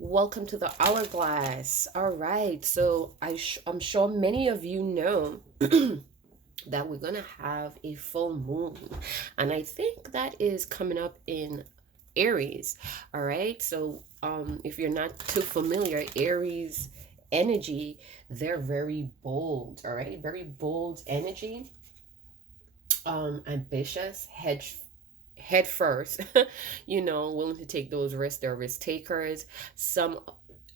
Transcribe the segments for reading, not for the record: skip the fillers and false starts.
Welcome to the Hourglass. All right, so I'm sure many of you know that we're gonna have a full moon, and I think that is coming up in Aries. All right, so if you're not too familiar, Aries energy, they're very bold. All right, very bold energy, ambitious, head first, willing to take those risks. They're risk takers. Some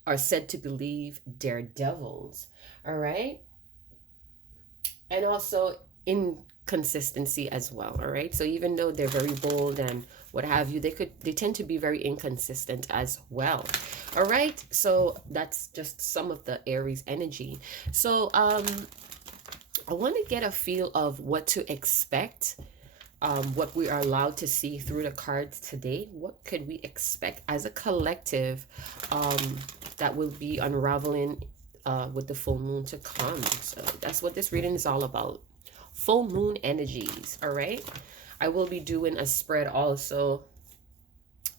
are said to believe daredevils. All right. And also inconsistency as well. All right. So even though they're very bold and what have you, they tend to be very inconsistent as well. All right. So that's just some of the Aries energy. So I want to get a feel of what to expect, what we are allowed to see through the cards today. What could we expect as a collective, that will be unraveling with the full moon to come? So that's what this reading is all about. Full moon energies, all right? I will be doing a spread also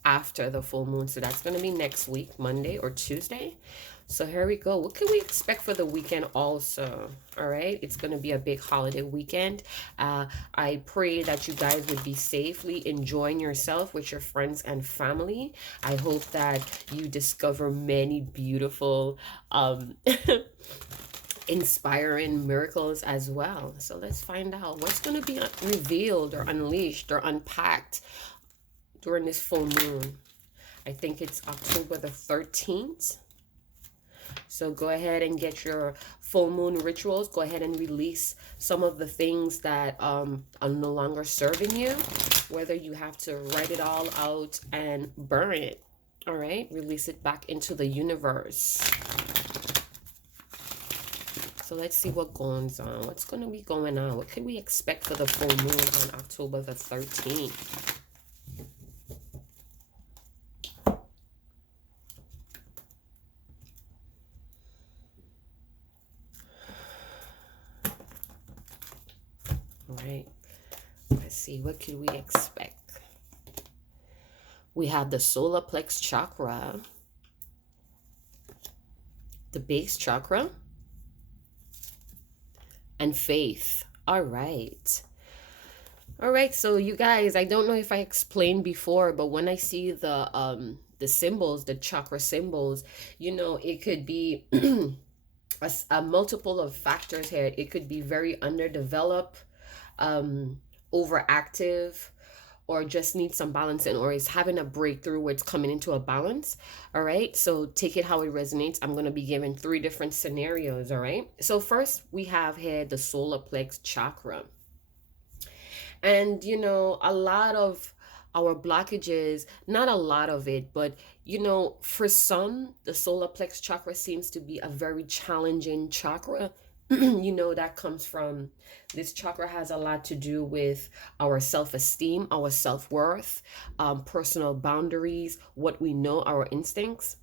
after the full moon. So that's going to be next week, Monday or Tuesday. So here we go. What can we expect for the weekend also? All right. It's going to be a big holiday weekend. I pray that you guys would be safely enjoying yourself with your friends and family. I hope that you discover many beautiful, inspiring miracles as well. So let's find out what's going to be revealed or unleashed or unpacked during this full moon. I think it's October the 13th. So go ahead and get your full moon rituals. Go ahead and release some of the things that are no longer serving you, whether you have to write it all out and burn it. All right, release it back into the universe. So let's see what goes on. What's going to be going on? What can we expect for the full moon on October the 13th? All right, let's see. What can we expect? We have the solar plex chakra, the base chakra, and faith. All right. All right, so you guys, I don't know if I explained before, but when I see the symbols, the chakra symbols, it could be a multiple of factors here. It could be very underdeveloped, overactive, or just needs some balancing, or is having a breakthrough where it's coming into a balance. All right, so take it how it resonates. I'm going to be giving 3 different scenarios. All right, so first we have here the solar plex chakra. And a lot of our blockages, not a lot of it, but for some, the solar plex chakra seems to be a very challenging chakra. That comes from, this chakra has a lot to do with our self-esteem, our self-worth, personal boundaries, what we know, our instincts,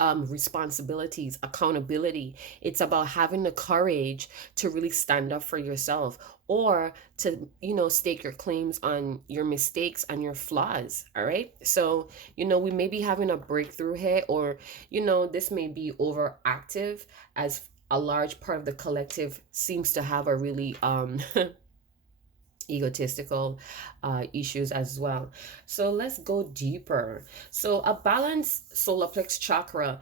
responsibilities, accountability. It's about having the courage to really stand up for yourself, or to stake your claims on your mistakes and your flaws. All right, so we may be having a breakthrough here, or this may be overactive, as a large part of the collective seems to have a really egotistical issues as well. So let's go deeper. So a balanced solar plex chakra,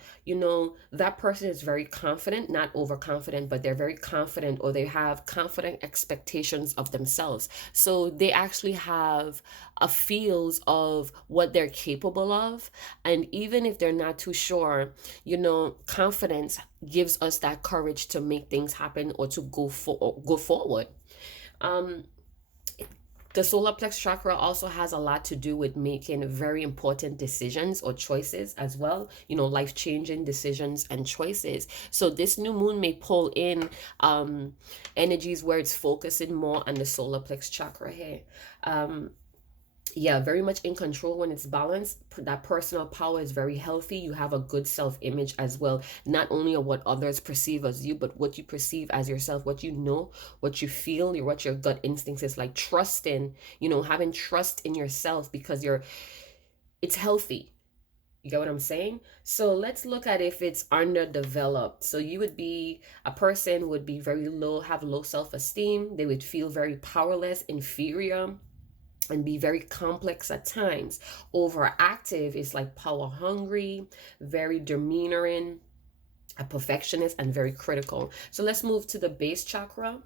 that person is very confident, not overconfident, but they're very confident, or they have confident expectations of themselves. So they actually have a feels of what they're capable of. And even if they're not too sure, confidence gives us that courage to make things happen, or to go forward. um the solar plex chakra also has a lot to do with making very important decisions or choices as well, life-changing decisions and choices. So this new moon may pull in energies where it's focusing more on the solar plex chakra here. Yeah, very much in control when it's balanced. That personal power is very healthy. You have a good self-image as well, not only of what others perceive as you, but what you perceive as yourself, what you know, what you feel, what your gut instincts is like. Trusting, having trust in yourself, because it's healthy. You get what I'm saying? So let's look at if it's underdeveloped. So you would be a person would be very low, have low self-esteem. They would feel very powerless, inferior, and be very complex at times. Overactive is like power hungry, very demeanoring, a perfectionist, and very critical. So let's move to the base chakra.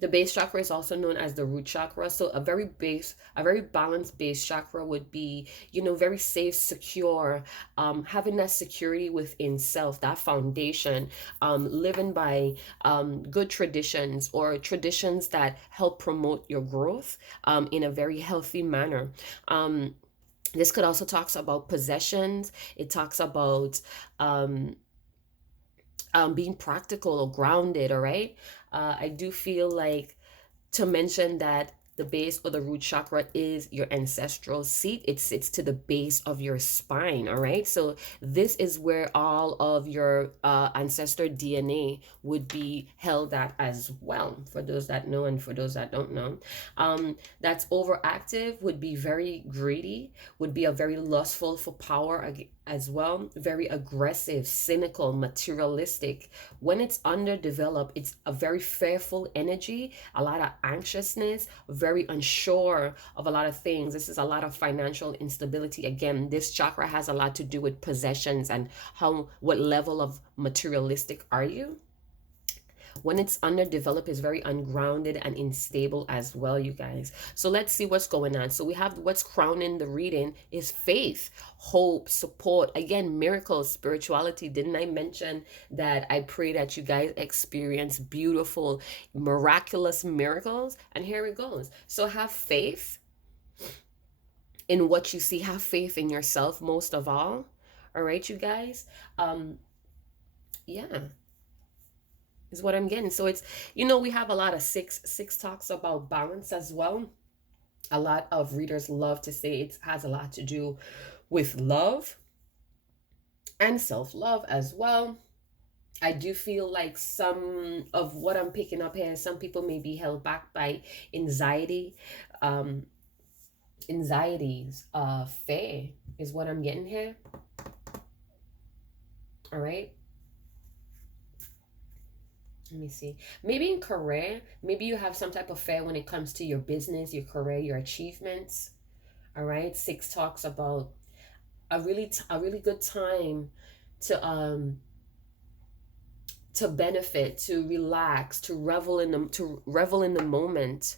The base chakra is also known as the root chakra. So a very balanced base chakra would be, very safe, secure, having that security within self, that foundation, living by good traditions or traditions that help promote your growth in a very healthy manner. This could also talks about possessions. It talks about um, being practical or grounded, all right? I do feel like to mention that the base or the root chakra is your ancestral seat. It sits to the base of your spine, all right? So this is where all of your ancestor DNA would be held at as well, for those that know and for those that don't know. That's overactive, would be very greedy, would be a very lustful for power as well, very aggressive, cynical, materialistic. When it's underdeveloped, it's a very fearful energy, a lot of anxiousness, very unsure of a lot of things. This is a lot of financial instability. Again, this chakra has a lot to do with possessions and what level of materialistic are you. When it's underdeveloped, is very ungrounded and unstable as well, you guys. So let's see what's going on. So we have what's crowning the reading is faith, hope, support, again, miracles, spirituality. Didn't I mention that I pray that you guys experience beautiful, miraculous miracles? And here it goes. So have faith in what you see. Have faith in yourself most of all. All right, you guys. Yeah, is what I'm getting. So it's, we have a lot of six talks about balance as well. A lot of readers love to say it has a lot to do with love and self-love as well. I do feel like some of what I'm picking up here, some people may be held back by anxiety. Um, Anxieties, fear is what I'm getting here. All right. Let me see. Maybe in career, maybe you have some type of fear when it comes to your business, your career, your achievements. All right. Six talks about a really good time to benefit, to relax, to revel in the moment.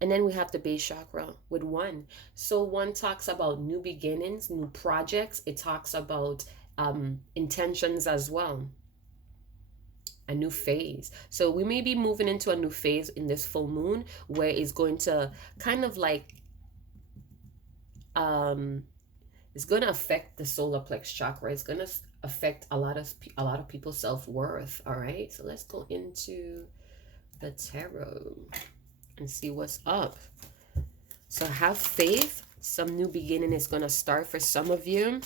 And then we have the base chakra with one. So one talks about new beginnings, new projects. It talks about intentions as well. A new phase. So we may be moving into a new phase in this full moon where it's going to kind of like it's going to affect the solar plex chakra. It's going to affect a lot of people's self-worth. All right, so let's go into the tarot and see what's up. So have faith. Some new beginning is going to start for some of you.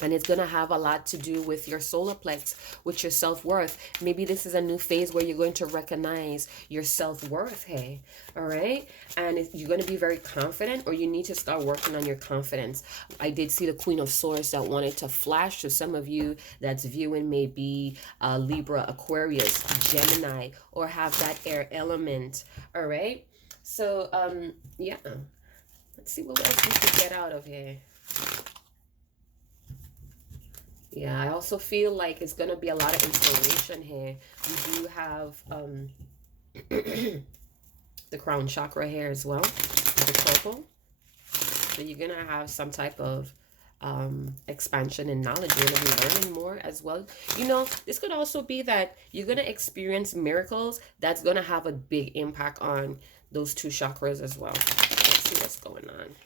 And it's going to have a lot to do with your solar plex, with your self-worth. Maybe this is a new phase where you're going to recognize your self-worth, hey, all right? And you're going to be very confident, or you need to start working on your confidence. I did see the Queen of Swords that wanted to flash to some of you that's viewing, maybe Libra, Aquarius, Gemini, or have that air element, all right? So, yeah. Let's see what else we could get out of here. Yeah, I also feel like it's going to be a lot of inspiration here. We do have the crown chakra here as well, the purple. So you're going to have some type of expansion in knowledge. You're going to be learning more as well. This could also be that you're going to experience miracles that's going to have a big impact on those two chakras as well. Let's see what's going on.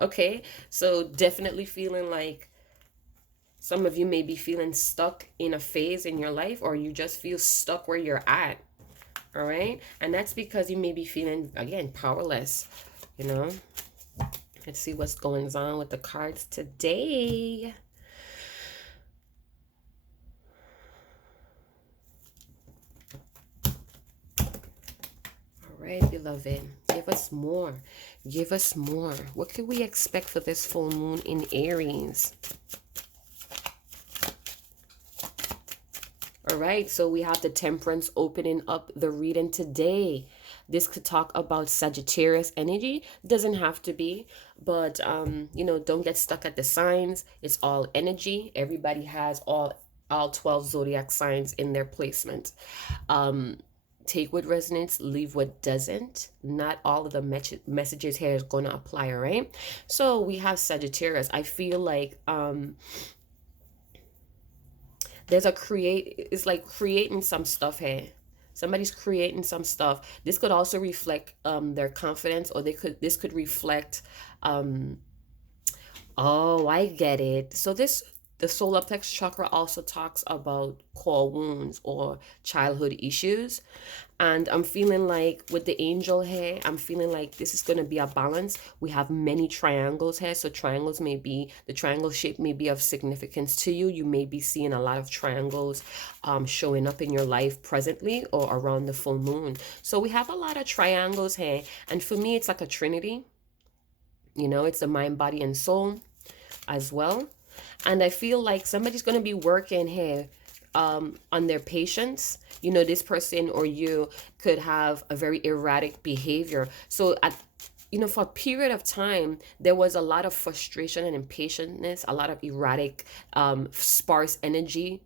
Okay, so definitely feeling like some of you may be feeling stuck in a phase in your life, or you just feel stuck where you're at. All right, and that's because you may be feeling, again, powerless. Let's see what's going on with the cards today. All right, beloved. Give us more. Give us more. What can we expect for this full moon in Aries? All right, so we have the Temperance opening up the reading today. This could talk about Sagittarius energy. Doesn't have to be, but you know, don't get stuck at the signs. It's all energy. Everybody has all 12 zodiac signs in their placement. Take what resonates, leave what doesn't. Not all of the messages here is going to apply, all right? So we have Sagittarius. I feel like there's it's like creating some stuff here. Somebody's creating some stuff. This could also reflect their confidence, or this could reflect oh, I get it. So the solar plex chakra also talks about core wounds or childhood issues. And I'm feeling like with the angel here, I'm feeling like this is going to be a balance. We have many triangles here. So the triangle shape may be of significance to you. You may be seeing a lot of triangles showing up in your life presently or around the full moon. So we have a lot of triangles here. And for me, it's like a trinity. You know, it's the mind, body, and soul as well. And I feel like somebody's going to be working here on their patience. You know, this person or you could have a very erratic behavior. So for a period of time, there was a lot of frustration and impatientness, a lot of erratic, sparse energy,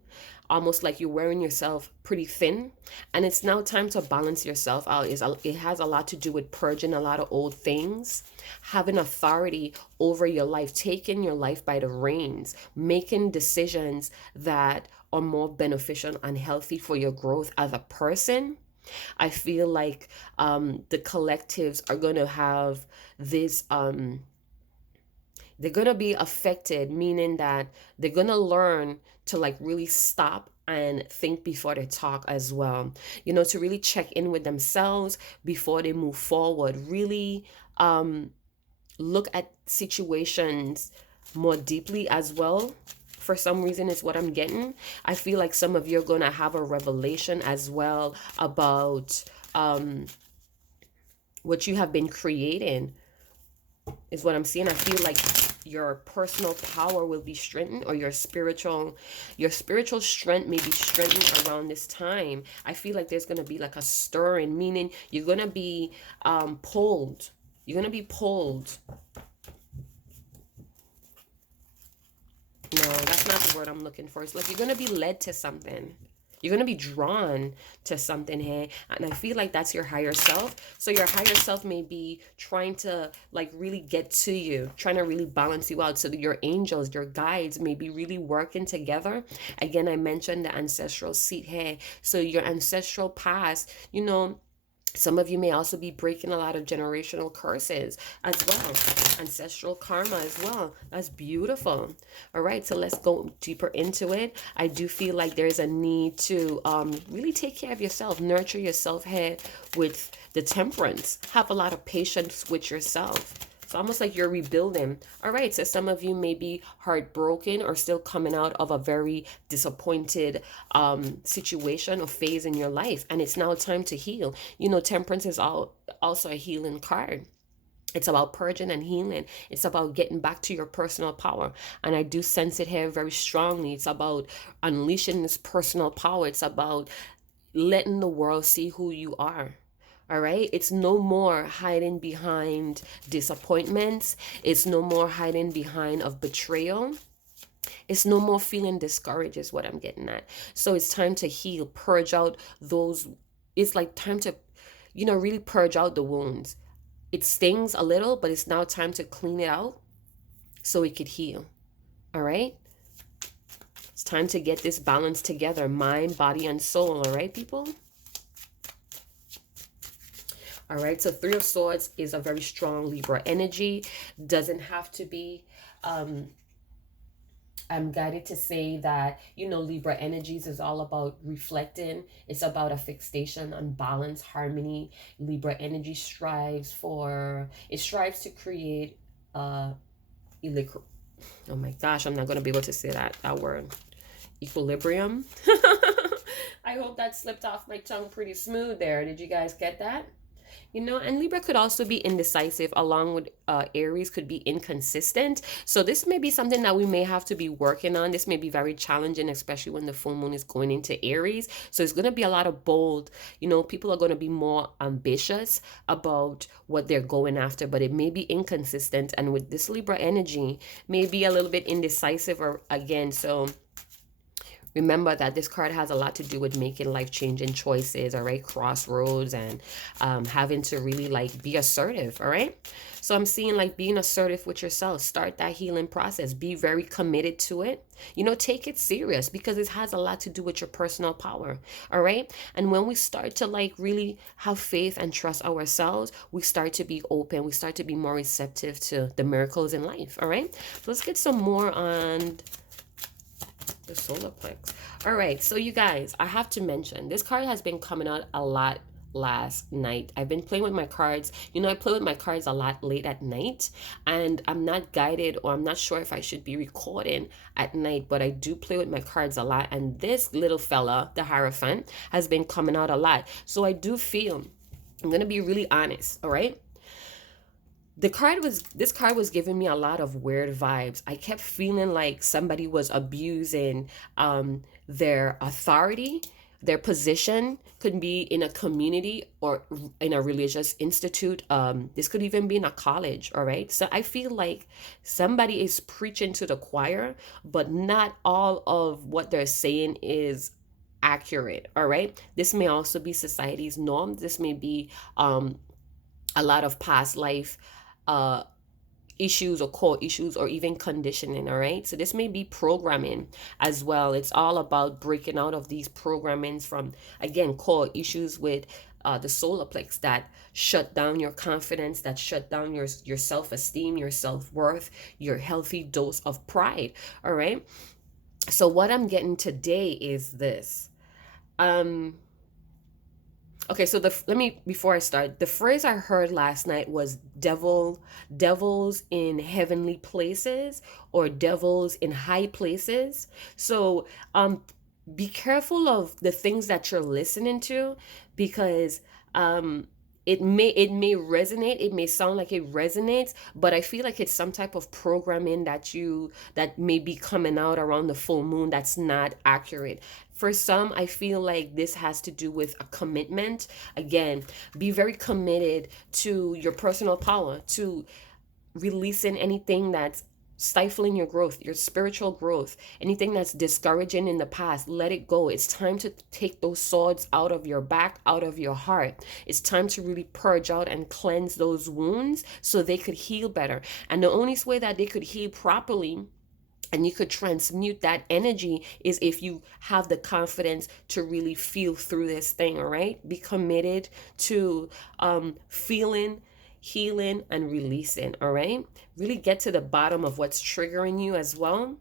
almost like you're wearing yourself pretty thin. And it's now time to balance yourself out. It has a lot to do with purging a lot of old things, having authority over your life, taking your life by the reins, making decisions that are more beneficial and healthy for your growth as a person. I feel like the collectives are going to have this, they're going to be affected, meaning that they're going to learn to like really stop and think before they talk as well. You know, to really check in with themselves before they move forward. Really look at situations more deeply as well. For some reason, is what I'm getting. I feel like some of you are going to have a revelation as well about what you have been creating, is what I'm seeing. I feel like your personal power will be strengthened, or your spiritual strength may be strengthened around this time. I feel like there's going to be like a stirring, meaning you're going to be pulled. You're going to be pulled. No, that's not the word I'm looking for. It's like you're going to be led to something. You're going to be drawn to something here. And I feel like that's your higher self. So your higher self may be trying to like really get to you, trying to really balance you out. So that your angels, your guides may be really working together. Again, I mentioned the ancestral seat here. So your ancestral past, you know, some of you may also be breaking a lot of generational curses as well. Ancestral karma as well. That's beautiful. All right, so let's go deeper into it. I do feel like there's a need to really take care of yourself, nurture yourself here with the temperance. Have a lot of patience with yourself. It's almost like you're rebuilding. All right, so some of you may be heartbroken or still coming out of a very disappointed situation or phase in your life, and it's now time to heal. You know, temperance is also a healing card. It's about purging and healing. It's about getting back to your personal power. And I do sense it here very strongly. It's about unleashing this personal power. It's about letting the world see who you are. All right. It's no more hiding behind disappointments. It's no more hiding behind of betrayal. It's no more feeling discouraged is what I'm getting at. So it's time to heal, purge out those. It's like time to, you know, really purge out the wounds. It stings a little, but it's now time to clean it out so it could heal. All right. It's time to get this balance together, mind, body, and soul. All right, people. All right, so Three of Swords is a very strong Libra energy. Doesn't have to be. I'm guided to say that, you know, Libra energies is all about reflecting. It's about a fixation on balance, harmony. Libra energy strives to create oh my gosh, I'm not going to be able to say that word. Equilibrium. I hope that slipped off my tongue pretty smooth there. Did you guys get that? And Libra could also be indecisive, along with Aries could be inconsistent. So this may be something that we may have to be working on. This may be very challenging, especially when the full moon is going into Aries. So it's going to be a lot of bold, people are going to be more ambitious about what they're going after, but it may be inconsistent. And with this Libra energy, may be a little bit indecisive or again. So remember that this card has a lot to do with making life-changing choices, all right? Crossroads and having to really like be assertive, all right? So I'm seeing like being assertive with yourself. Start that healing process. Be very committed to it. Take it serious because it has a lot to do with your personal power, all right? And when we start to like really have faith and trust ourselves, we start to be open. We start to be more receptive to the miracles in life, all right? So let's get some more on the solar plex. All right, so you guys, I have to mention this card has been coming out a lot last night. I've been playing with my cards. I play with my cards a lot late at night, and I'm not guided, or I'm not sure if I should be recording at night, but I do play with my cards a lot. And this little fella, the Hierophant, has been coming out a lot. So I do feel, I'm going to be really honest, all right? This card was giving me a lot of weird vibes. I kept feeling like somebody was abusing their authority. Their position could be in a community or in a religious institute. This could even be in a college, all right? So I feel like somebody is preaching to the choir, but not all of what they're saying is accurate, all right? This may also be society's norm. This may be a lot of past life uh issues or core issues or even conditioning, all right? So this may be programming as well. It's all about breaking out of these programmings from, again, core issues with the solar plex that shut down your confidence, that shut down your self-esteem, your self-worth, your healthy dose of pride, all right? So what I'm getting today is this. Okay, so let me, before I start, the phrase I heard last night was devils in heavenly places, or devils in high places. So be careful of the things that you're listening to, because it may resonate, it may sound like it resonates, but I feel like it's some type of programming that may be coming out around the full moon that's not accurate. For some, I feel like this has to do with a commitment. Again, be very committed to your personal power, to releasing anything that's stifling your growth, your spiritual growth, anything that's discouraging in the past. Let it go. It's time to take those swords out of your back, out of your heart. It's time to really purge out and cleanse those wounds so they could heal better. And the only way that they could heal properly and you could transmute that energy is if you have the confidence to really feel through this thing, all right? Be committed to feeling, healing, and releasing, all right? Really get to the bottom of what's triggering you as well.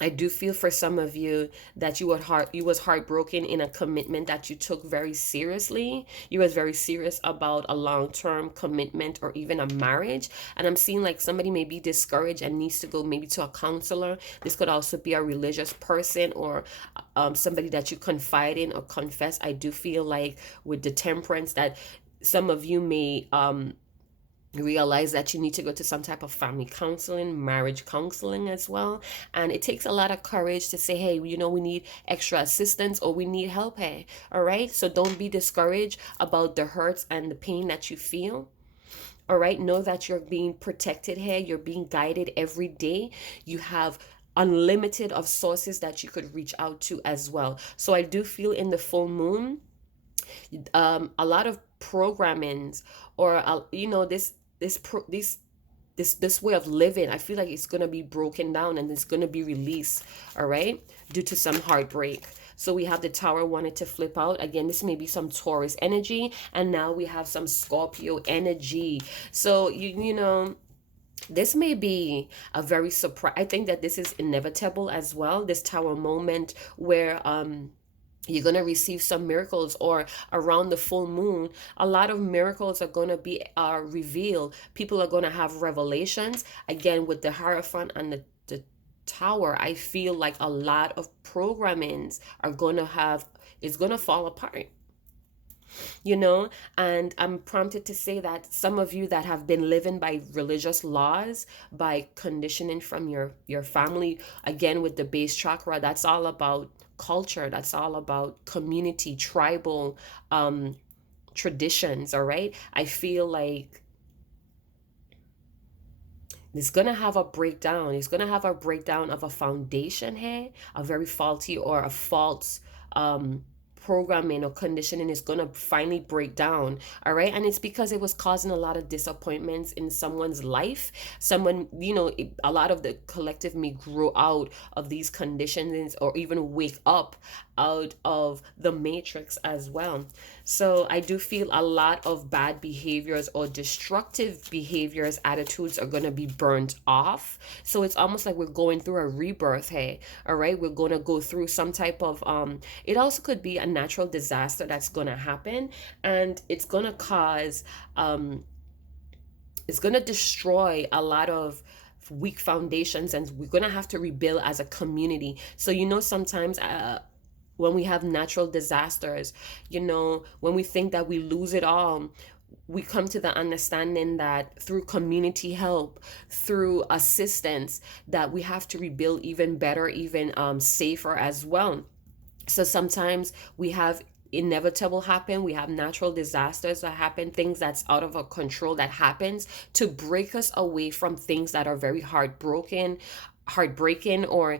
I do feel for some of you that you was heartbroken in a commitment that you took very seriously. You was very serious about a long-term commitment or even a marriage. And I'm seeing like somebody may be discouraged and needs to go maybe to a counselor. This could also be a religious person or somebody that you confide in or confess. I do feel like with the temperance that some of you may realize that you need to go to some type of family counseling, marriage counseling as well. And it takes a lot of courage to say, hey, we need extra assistance or we need help here. All right. So don't be discouraged about the hurts and the pain that you feel. All right. Know that you're being protected here. You're being guided every day. You have unlimited of sources that you could reach out to as well. So I do feel in the full moon, a lot of programmings or this way of living, I feel like it's going to be broken down and it's going to be released, all right, due to some heartbreak. So we have the Tower wanted to flip out. Again, this may be some Taurus energy, and now we have some Scorpio energy. So this may be a very surprise. I think that this is inevitable as well, this Tower moment where you're going to receive some miracles, or around the full moon a lot of miracles are going to be revealed. People are going to have revelations. Again, with the Hierophant and the Tower, I feel like a lot of programmings are going to fall apart. you know. And I'm prompted to say that some of you that have been living by religious laws, by conditioning from your family, again with the base chakra, that's all about culture, that's all about community, tribal traditions. All right, I feel like it's gonna have a breakdown. It's gonna have a breakdown of a foundation here, a very faulty or a false um programming or conditioning is gonna finally break down. All right. And it's because it was causing a lot of disappointments in someone's life. Someone, a lot of the collective may grow out of these conditions or even wake up out of the matrix as well. So I do feel a lot of bad behaviors or destructive behaviors, attitudes are going to be burnt off. So it's almost like we're going through a rebirth. Hey, all right, we're going to go through some type of it also could be a natural disaster that's going to happen, and it's going to cause it's going to destroy a lot of weak foundations, and we're going to have to rebuild as a community. So sometimes when we have natural disasters, when we think that we lose it all, we come to the understanding that through community help, through assistance, that we have to rebuild even better, even safer as well. So sometimes we have inevitable happen, we have natural disasters that happen, things that's out of our control that happens to break us away from things that are very heartbreaking or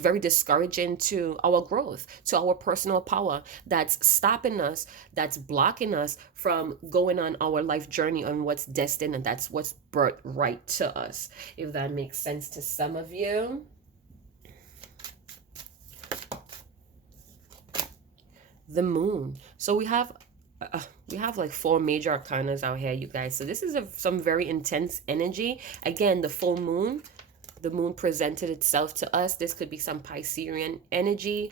very discouraging to our growth, to our personal power, that's stopping us, that's blocking us from going on our life journey on what's destined, and that's what's brought right to us, if that makes sense to some of you. The moon. So we have like four major arcanas out here, you guys. So this is some very intense energy. Again, the moon presented itself to us. This could be some Piscean energy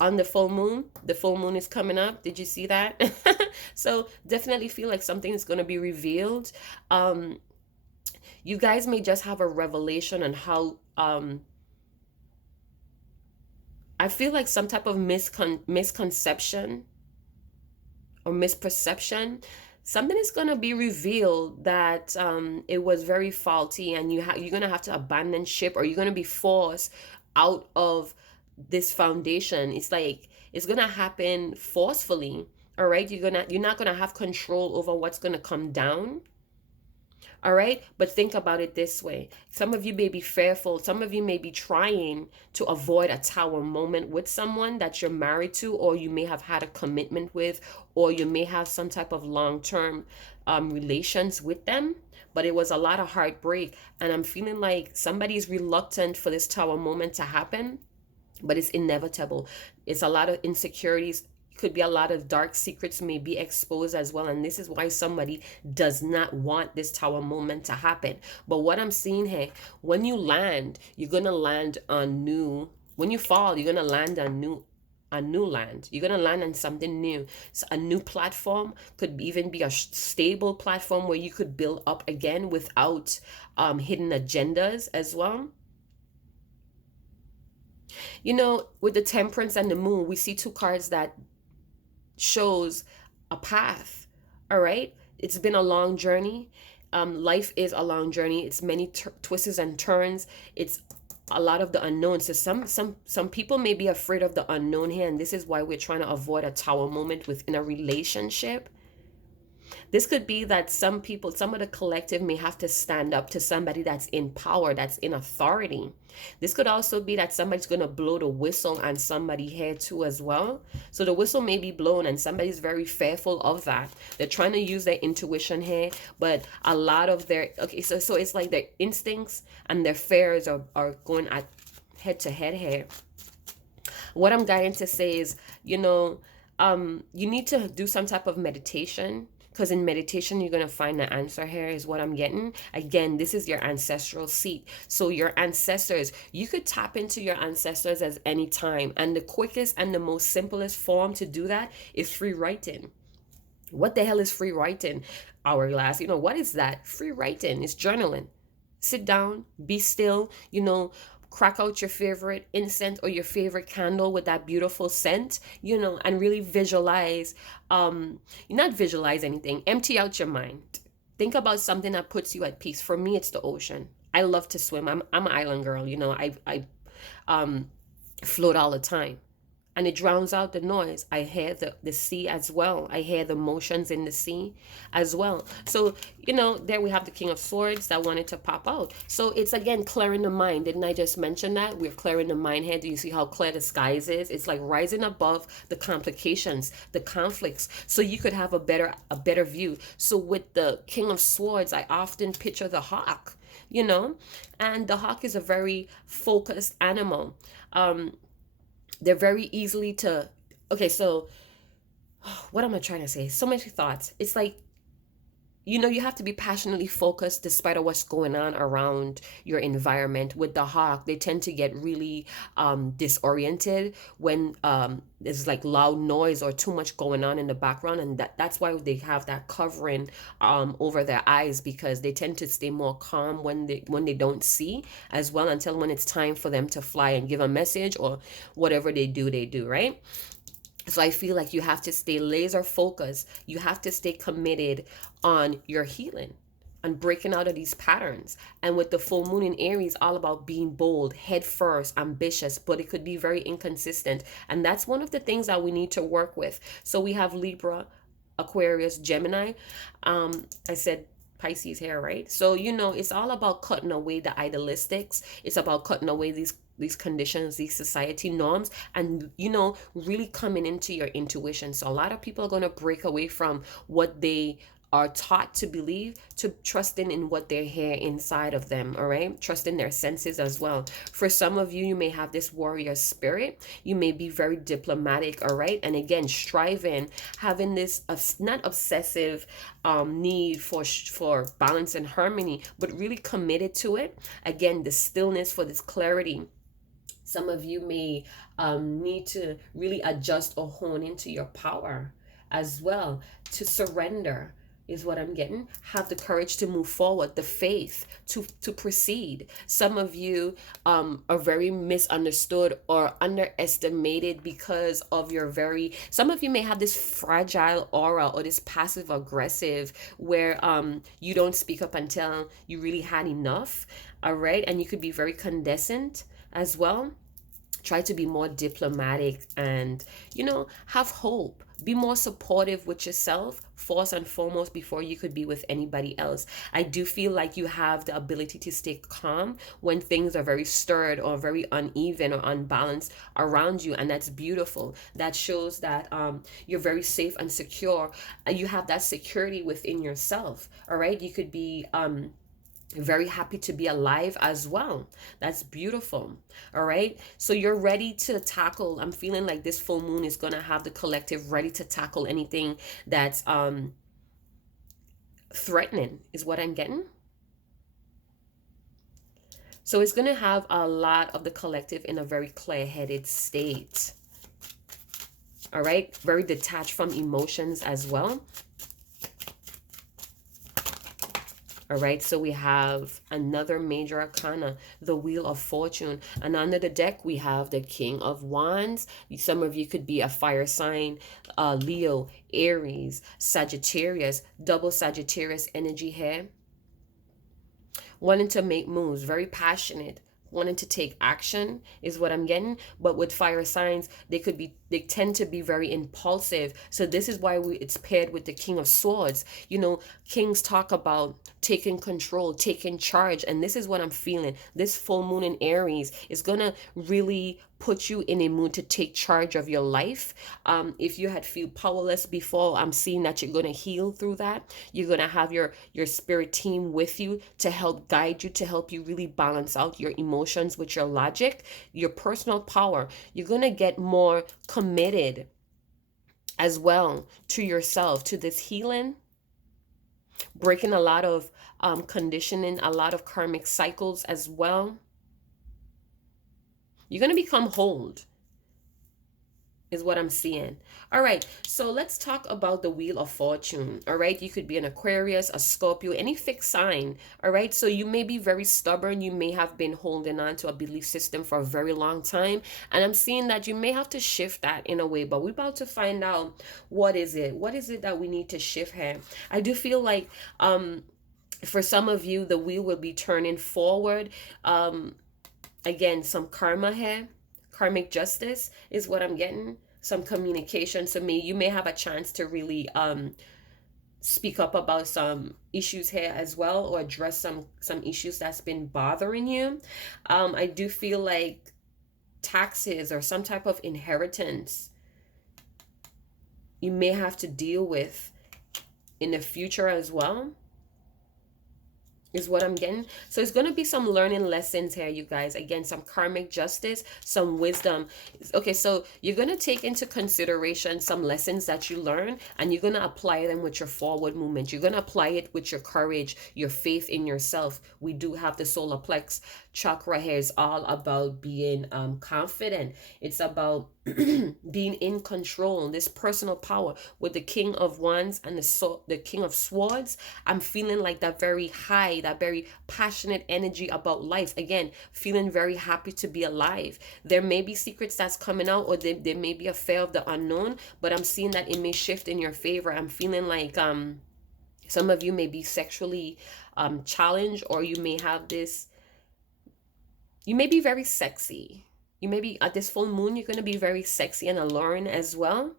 on the full moon. The full moon is coming up. Did you see that? So definitely feel like something is going to be revealed. You guys may just have a revelation on how I feel like some type of misconception or misperception. Something is going to be revealed that it was very faulty, and you're going to have to abandon ship, or you're going to be forced out of this foundation. It's like it's going to happen forcefully. All right, you're not going to have control over what's going to come down. All right. But think about it this way. Some of you may be fearful. Some of you may be trying to avoid a tower moment with someone that you're married to, or you may have had a commitment with, or you may have some type of long-term relations with them. But it was a lot of heartbreak. And I'm feeling like somebody's reluctant for this tower moment to happen, but it's inevitable. It's a lot of insecurities, could be a lot of dark secrets may be exposed as well, and this is why somebody does not want this tower moment to happen. But what I'm seeing here, when you land, you're gonna land on new. When you fall, you're gonna land on new land. You're gonna land on something new. So a new platform could even be a stable platform where you could build up again without hidden agendas as well. With the Temperance and the Moon, we see two cards that shows a path. All right, it's been a long journey. Life is a long journey. It's many twists and turns. It's a lot of the unknown. So some people may be afraid of the unknown here, and this is why we're trying to avoid a tower moment within a relationship. This could be that some people, some of the collective may have to stand up to somebody that's in power, that's in authority. This could also be that somebody's going to blow the whistle on somebody here too as well. So the whistle may be blown and somebody's very fearful of that. They're trying to use their intuition here, but a lot of so it's like their instincts and their fears are going at head to head here. What I'm guiding to say is, you need to do some type of meditation, because in meditation you're going to find the answer here, is what I'm getting. Again, this is your ancestral seat. So your ancestors, you could tap into your ancestors at any time, and the quickest and the most simplest form to do that is free writing. What the hell is free writing? Hourglass, what is that? Free writing is journaling. Sit down, be still, crack out your favorite incense or your favorite candle with that beautiful scent, and really visualize, not visualize anything, empty out your mind. Think about something that puts you at peace. For me, it's the ocean. I love to swim. I'm an island girl, I um float all the time, and it drowns out the noise. I hear the sea as well. I hear the motions in the sea as well. So, there we have the King of Swords that wanted to pop out. So it's again clearing the mind. Didn't I just mention that? We're clearing the mind here. Do you see how clear the skies is? It's like rising above the complications, the conflicts, so you could have a better view. So with the King of Swords, I often picture the hawk, and the hawk is a very focused animal. They're very easily to, okay, so what am I trying to say? So many thoughts. It's like, you have to be passionately focused despite of what's going on around your environment. With the hawk, they tend to get really disoriented when there's like loud noise or too much going on in the background, and that's why they have that covering over their eyes, because they tend to stay more calm when they don't see as well, until when it's time for them to fly and give a message or whatever they do, right? So I feel like you have to stay laser focused. You have to stay committed on your healing and breaking out of these patterns. And with the full moon in Aries, all about being bold, head first, ambitious, but it could be very inconsistent. And that's one of the things that we need to work with. So we have Libra, Aquarius, Gemini. I said Pisces here, right? So, it's all about cutting away the idealistics. It's about cutting away these conditions, these society norms, and really coming into your intuition. So a lot of people are going to break away from what they are taught to believe, to trusting in what they hear inside of them. All right, trusting their senses as well. For some of you, you may have this warrior spirit. You may be very diplomatic. All right, and again, striving, having this not obsessive need for balance and harmony, but really committed to it. Again, the stillness for this clarity. Some of you may need to really adjust or hone into your power as well. To surrender is what I'm getting. Have the courage to move forward, the faith to proceed. Some of you are very misunderstood or underestimated because of some of you may have this fragile aura or this passive aggressive where you don't speak up until you really had enough. All right, and you could be very condescending as well. Try to be more diplomatic and, have hope. Be more supportive with yourself, first and foremost, before you could be with anybody else. I do feel like you have the ability to stay calm when things are very stirred or very uneven or unbalanced around you. And that's beautiful. That shows that you're very safe and secure. You have that security within yourself. All right. You could be very happy to be alive as well. That's beautiful. All right, so you're ready to tackle. I'm feeling like this full moon is gonna have the collective ready to tackle anything that's threatening, is what I'm getting. So it's gonna have a lot of the collective in a very clear-headed state. All right, very detached from emotions as well. All right, so we have another major arcana, the Wheel of Fortune. And under the deck, we have the King of Wands. Some of you could be a fire sign, Leo, Aries, Sagittarius, double Sagittarius energy here. Wanting to make moves, very passionate, wanting to take action is what I'm getting. But with fire signs, they tend to be very impulsive. So this is why it's paired with the King of Swords. Kings talk about taking control, taking charge, and this is what I'm feeling. This full moon in Aries is gonna really put you in a mood to take charge of your life. If you had feel powerless before, I'm seeing that you're gonna heal through that. You're gonna have your spirit team with you to help guide you, to help you really balance out your emotions with your logic, your personal power. You're gonna get more committed as well to yourself, to this healing, breaking a lot of conditioning, a lot of karmic cycles as well. You're going to become whole. is what I'm seeing. All right, so let's talk about the Wheel of Fortune. All right, you could be an Aquarius, a Scorpio, any fixed sign. All right, so you may be very stubborn. You may have been holding on to a belief system for a very long time. And I'm seeing that you may have to shift that in a way, but we're about to find out what is it? What is it that we need to shift here? I do feel like for some of you, the wheel will be turning forward. Again, some karma here, karmic justice is what I'm getting. Some communication. So me, you may have a chance to really speak up about some issues here as well, or address some issues that's been bothering you. I do feel like taxes or some type of inheritance you may have to deal with in the future as well, is what I'm getting. So it's going to be some learning lessons here, you guys. Again, some karmic justice, some wisdom. Okay, so you're going to take into consideration some lessons that you learn, and you're going to apply them with your forward movement. You're going to apply it with your courage, your faith in yourself. We do have the solar plex chakra here. Is all about being confident. It's about being in control, this personal power with the King of Wands and the King of Swords. I'm feeling like that very high, that very passionate energy about life. Again, feeling very happy to be alive. There may be secrets that's coming out, or there may be a fear of the unknown, but I'm seeing that it may shift in your favor. I'm feeling like some of you may be sexually challenged, or you may have this, you may be very sexy. You may be at this full moon, you're going to be very sexy and alluring as well.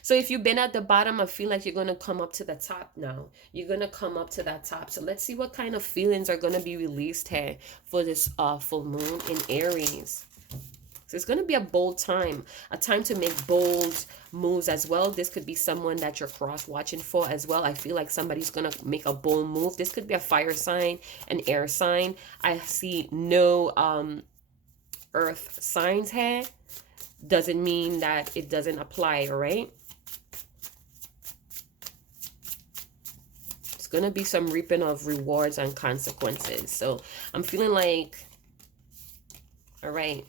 So if you've been at the bottom, I feel like you're going to come up to the top now. You're going to come up to that top. So let's see what kind of feelings are going to be released here for this full moon in Aries. So it's going to be a bold time, a time to make bold moves as well. This could be someone that you're cross watching for as well. I feel like somebody's going to make a bold move. This could be a fire sign, an air sign. I see no earth signs here. Doesn't mean that it doesn't apply, all right? It's going to be some reaping of rewards and consequences. So I'm feeling like, all right.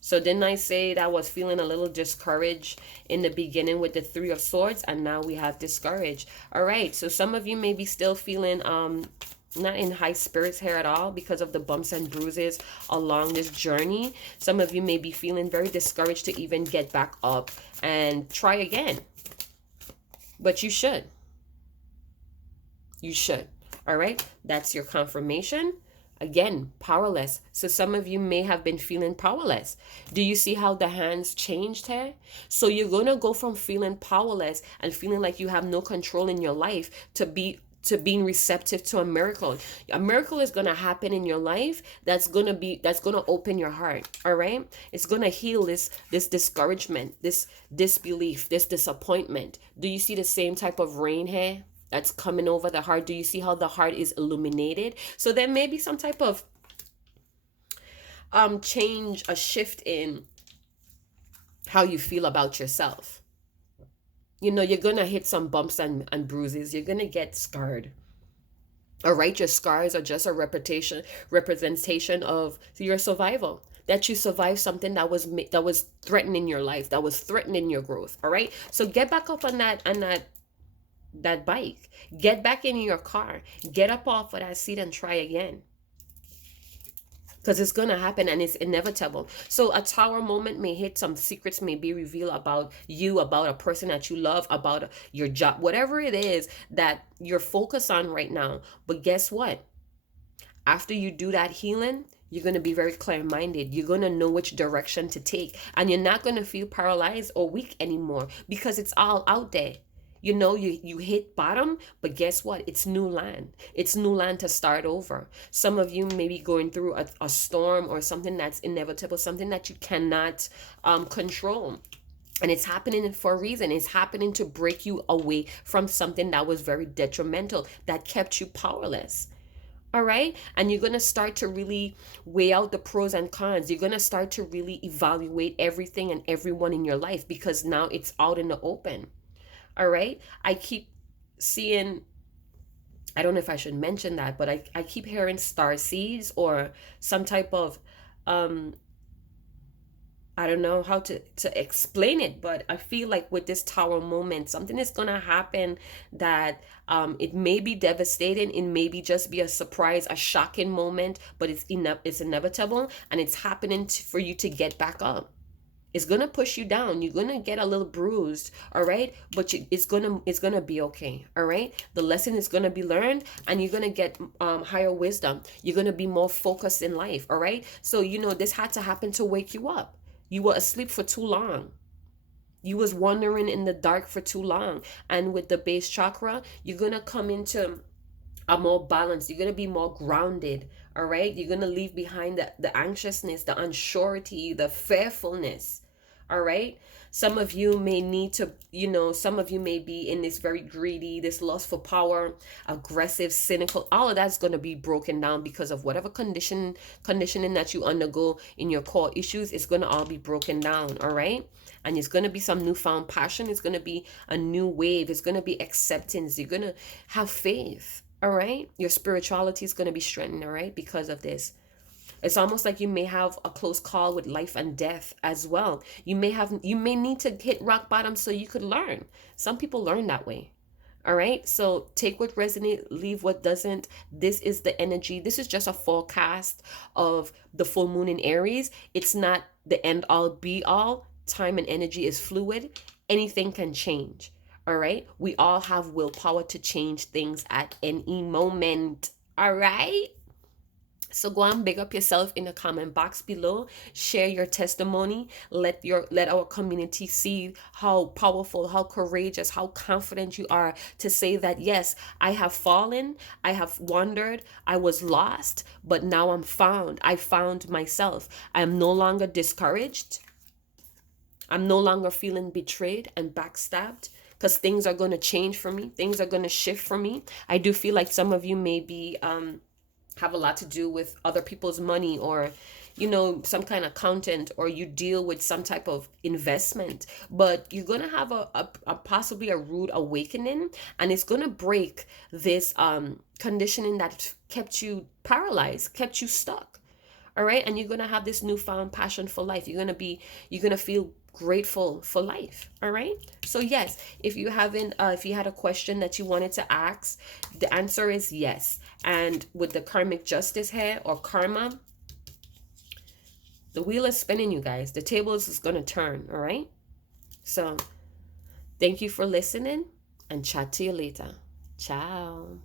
So didn't I say that I was feeling a little discouraged in the beginning with the Three of Swords, and now we have discouraged. All right, so some of you may be still feeling not in high spirits here at all because of the bumps and bruises along this journey. Some of you may be feeling very discouraged to even get back up and try again. But you should. You should. All right, that's your confirmation. Again, powerless. So some of you may have been feeling powerless. Do you see how the hands changed here? So you're going to go from feeling powerless and feeling like you have no control in your life to being receptive to a miracle. A miracle is going to happen in your life that's going to open your heart. All right, it's going to heal this discouragement, this disbelief, this disappointment. Do you see the same type of rain here that's coming over the heart? Do you see how the heart is illuminated? So there may be some type of change, a shift in how you feel about yourself. You know, you're going to hit some bumps and bruises. You're going to get scarred. All right, your scars are just a representation of your survival. That you survived something that was threatening your life, that was threatening your growth. All right, so get back up on that bike. Get back in your car. Get up off of that seat and try again. Because it's going to happen and it's inevitable. So a tower moment may hit, some secrets may be revealed about you, about a person that you love, about your job, whatever it is that you're focused on right now. But guess what? After you do that healing, you're going to be very clear-minded. You're going to know which direction to take. And you're not going to feel paralyzed or weak anymore because it's all out there. You know, you hit bottom, but guess what? It's new land. It's new land to start over. Some of you may be going through a storm or something that's inevitable, something that you cannot control. And it's happening for a reason. It's happening to break you away from something that was very detrimental, that kept you powerless. All right. And you're going to start to really weigh out the pros and cons. You're going to start to really evaluate everything and everyone in your life because now it's out in the open. All right. I keep seeing, I don't know if I should mention that, but I keep hearing star seeds or some type of I don't know how to explain it, but I feel like with this tower moment, something is gonna happen that it may be devastating, it may be just be a surprise, a shocking moment, but it's inevitable, and it's happening for you to get back up. It's gonna push you down. You're gonna get a little bruised, all right? But it's gonna be okay, all right? The lesson is gonna be learned, and you're gonna get higher wisdom. You're gonna be more focused in life, all right? So this had to happen to wake you up. You were asleep for too long. You was wandering in the dark for too long. And with the base chakra, you're gonna come into are more balanced. You're going to be more grounded. All right. You're going to leave behind the anxiousness, the unsurety, the fearfulness. All right. Some of you may need to, some of you may be in this very greedy, this lust for power, aggressive, cynical. All of that's going to be broken down because of whatever conditioning that you undergo in your core issues. It's going to all be broken down. All right. And it's going to be some newfound passion. It's going to be a new wave. It's going to be acceptance. You're going to have faith. All right. Your spirituality is going to be strengthened. All right. Because of this. It's almost like you may have a close call with life and death as well. You may need to hit rock bottom so you could learn. Some people learn that way. All right. So take what resonates, leave what doesn't. This is the energy. This is just a forecast of the full moon in Aries. It's not the end all be all. Time and energy is fluid. Anything can change. All right. We all have willpower to change things at any moment. All right. So go and big up yourself in the comment box below. Share your testimony. Let our community see how powerful, how courageous, how confident you are to say that yes, I have fallen, I have wandered, I was lost, but now I'm found. I found myself. I am no longer discouraged. I'm no longer feeling betrayed and backstabbed because things are going to change for me. Things are going to shift for me. I do feel like some of you may be have a lot to do with other people's money, or some kind of content, or you deal with some type of investment, but you're gonna have a possibly a rude awakening, and it's gonna break this conditioning that kept you paralyzed, kept you stuck. All right. And you're gonna have this newfound passion for life. You're gonna feel grateful for life. All right. So yes, if you had a question that you wanted to ask, the answer is yes. And with the karmic justice here, or karma, the wheel is spinning, you guys. The table is gonna turn. All right. So thank you for listening, and chat to you later. Ciao.